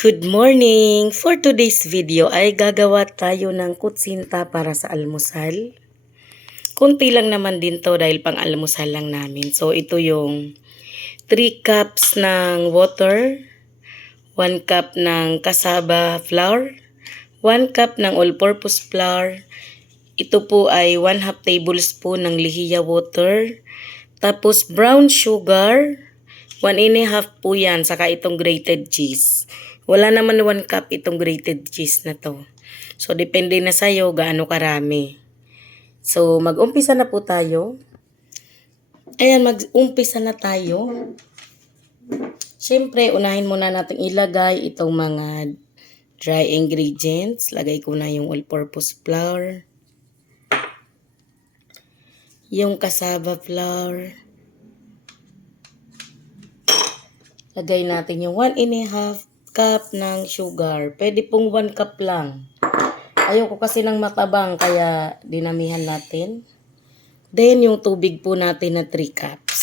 Good morning! For today's video ay gagawa tayo ng kutsinta para sa almusal. Kunti lang naman din to dahil pang almusal lang namin. So ito yung 3 cups ng water, 1 cup ng cassava flour, 1 cup ng all-purpose flour. Ito po ay 1/2 tablespoon ng lihiya water. Tapos brown sugar, 1 1/2 po yan, saka itong grated cheese. Wala naman 1 cup itong grated cheese na to. So, depende na sa'yo gaano karami. So, mag-umpisa na po tayo. Ayan, mag-umpisa na tayo. Siyempre, unahin muna natin ilagay itong mga dry ingredients. Lagay ko na yung all-purpose flour, yung cassava flour. Lagay natin yung 1 1/2 cup ng sugar. Pwede pong 1 cup lang. Ayoko kasi ng matabang kaya dinamihan natin. Then yung tubig po natin na 3 cups.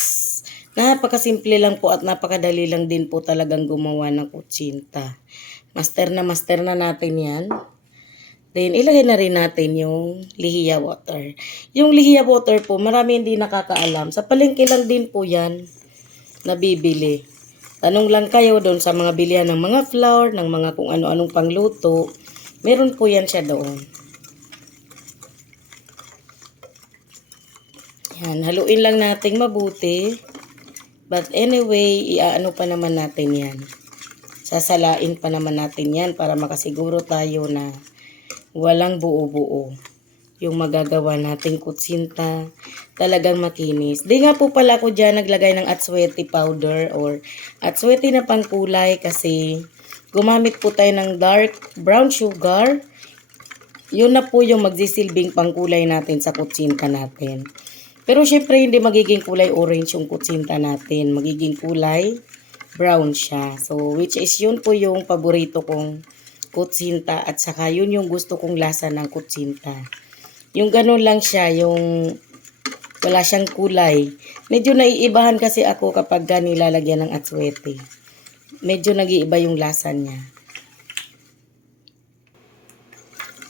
Napakasimple lang po at napakadali lang din po talagang gumawa ng kutsinta. Master na natin yan. Then ilagay na rin natin yung lihiya water. Yung lihiya water po marami hindi nakakaalam. Sa palengke lang din po yan nabibili. Tanong lang kayo doon sa mga bilihan ng mga flour, ng mga kung ano-anong pangluto. Meron po yan siya doon. Yan, haluin lang natin mabuti. But anyway, iaano pa naman natin yan. Sasalain pa naman natin yan para makasiguro tayo na walang buo-buo yung magagawa nating kutsinta. Talagang makinis. Di nga po pala ako dyan naglagay ng atswete powder or atswete na pangkulay kasi gumamit po tayo ng dark brown sugar. Yun na po yung magsisilbing pangkulay natin sa kutsinta natin. Pero syempre hindi magiging kulay orange yung kutsinta natin. Magiging kulay brown siya. So which is yun po yung paborito kong kutsinta at saka yun yung gusto kong lasa ng kutsinta. Yung ganun lang siya, yung wala siyang kulay. Medyo naiibahan kasi ako kapag nilalagyan ng atswete. Medyo nag-iiba yung lasa niya.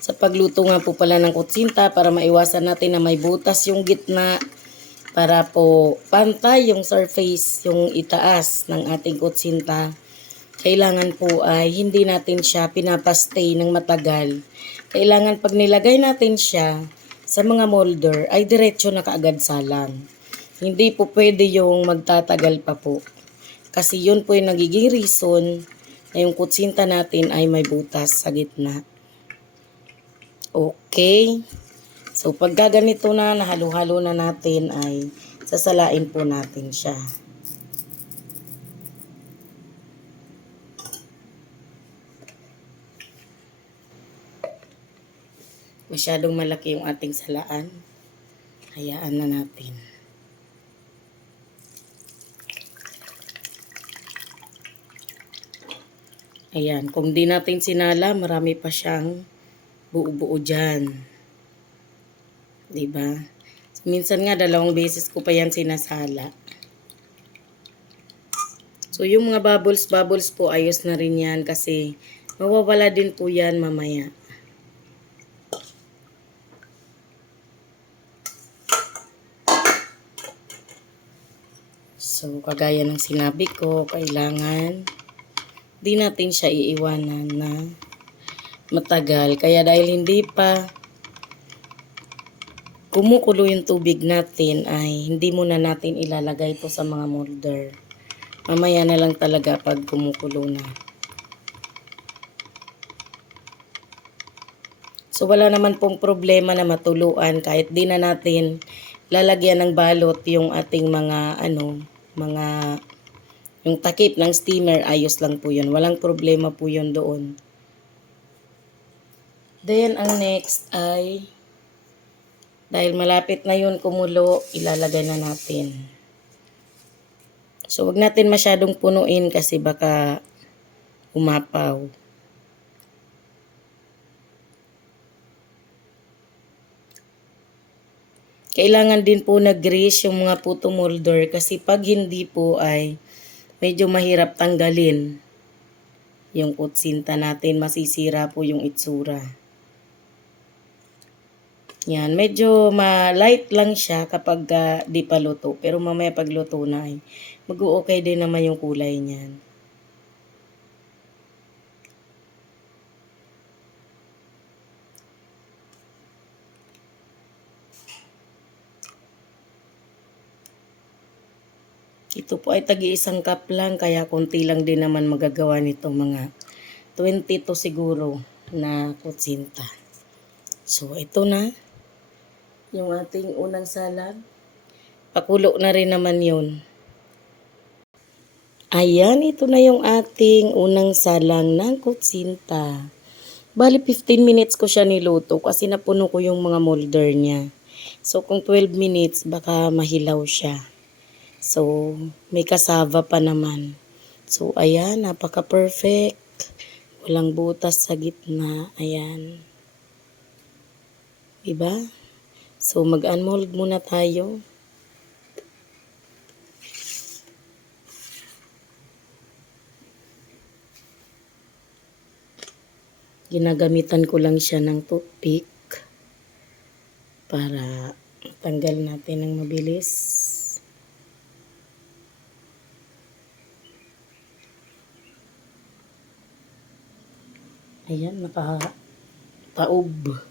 Sa pagluto nga po pala ng kutsinta, para maiwasan natin na may butas yung gitna, para po pantay yung surface, yung itaas ng ating kutsinta, kailangan po ay hindi natin siya pinapastay ng matagal. Kailangan pag nilagay natin siya sa mga molder ay diretso na kaagad salang. Hindi po pwede yung magtatagal pa po. Kasi yun po yung nagiging reason na yung kutsinta natin ay may butas sa gitna. Okay. So pag gaganito na, nahalo-halo na natin ay sasalain po natin siya. Masyadong malaki yung ating salaan. Hayaan na natin. Ayan, kung di natin sinala, marami pa siyang buo-buo dyan. Diba? Minsan nga, 2 beses ko pa yan sinasala. So, yung mga bubbles po, ayos na rin yan kasi mawawala din po yan mamaya. So, kagaya ng sinabi ko, kailangan di natin siya iiwanan na matagal. Kaya dahil hindi pa kumukulo yung tubig natin, ay hindi muna natin ilalagay ito sa mga molder. Mamaya na lang talaga pag kumukulo na. So, wala naman pong problema na matuluan kahit di na natin lalagyan ng balot yung ating mga yung takip ng steamer, ayos lang po yun. Walang problema po yun doon. Then, ang next ay, dahil malapit na yun kumulo, ilalagay na natin. So, wag natin masyadong punuin kasi baka umapaw. Kailangan din po nag-grease yung mga puto molder kasi pag hindi po ay medyo mahirap tanggalin. yung kutsinta natin, masisira po yung itsura. Yan, medyo ma-light lang siya kapag di pa luto. Pero mamaya pag luto na ay mag-o-okay din naman yung kulay niyan. Ito po ay tagi-isang cup lang, kaya konti lang din naman magagawa nito, mga 22 siguro na kutsinta. So, ito na yung ating unang salad. Pakulo na rin naman yun. Ayan, ito na yung ating unang salang ng kutsinta. Bali, 15 minutes ko siya niluto kasi napuno ko yung mga molder niya. So, kung 12 minutes, baka mahilaw siya. So, may kasava pa naman. So, ayan, napaka-perfect. Walang butas sa gitna. Ayan. Diba? So, mag-unmold muna tayo. Ginagamitan ko lang siya ng toothpick para tanggal natin ng mabilis. Ayan, nakataob.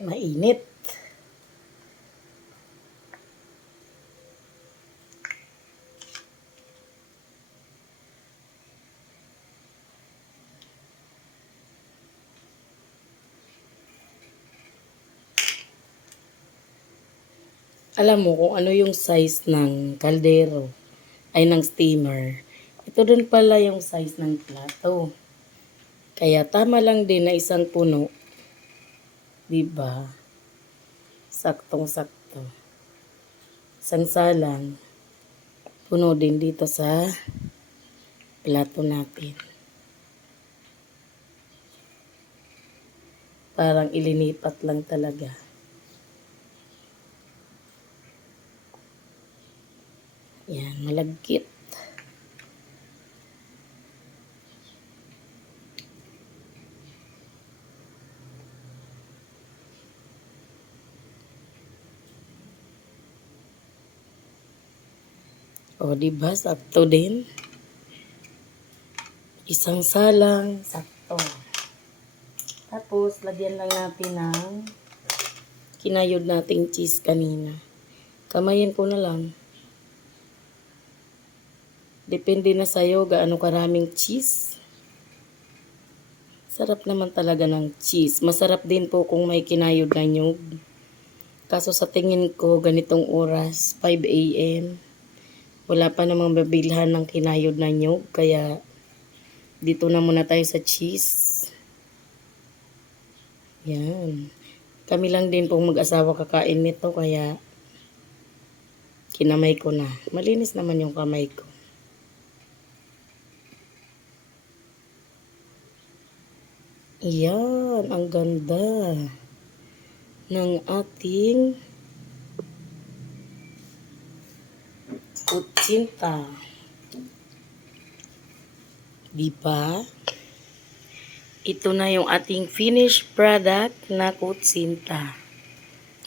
Mainit. Alam mo kung ano yung size ng kaldero, ay ng steamer. Ito din pala yung size ng plato. Kaya tama lang din na isang puno. Diba? Saktong-sakto. Isang salang. Puno din dito sa plato natin. Parang ilinipat lang talaga. Yan, malagkit. O, diba? Sakto din. Isang salang, sakto. Tapos, lagyan lang natin ng kinayod nating cheese kanina. Kamayin ko na lang. Depende na sa'yo gaano karaming cheese. Sarap naman talaga ng cheese. Masarap din po kung may kinayod na nyug. Kaso sa tingin ko, ganitong oras, 5 a.m., wala pa namang babilhan ng kinayod na nyug. Kaya, dito na muna tayo sa cheese. Yan. Kami lang din pong mag-asawa kakain nito. Kaya, kinamay ko na. Malinis naman yung kamay ko. Yan, ang ganda ng ating kutsinta. Diba? Ito na yung ating finished product na kutsinta.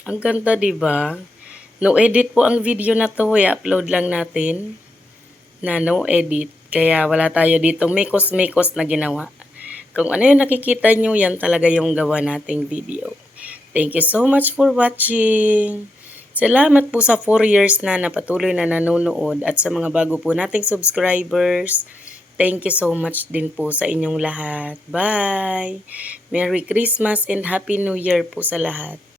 Ang ganda, 'di ba? No edit po ang video na 'to, i-upload lang natin na no edit. Kaya wala tayo dito mekos-mekos na ginawa. Kung ano yung nakikita nyo, yan talaga yung gawa nating video. Thank you so much for watching. Salamat po sa 4 years na napatuloy na nanonood at sa mga bago po nating subscribers. Thank you so much din po sa inyong lahat. Bye! Merry Christmas and Happy New Year po sa lahat.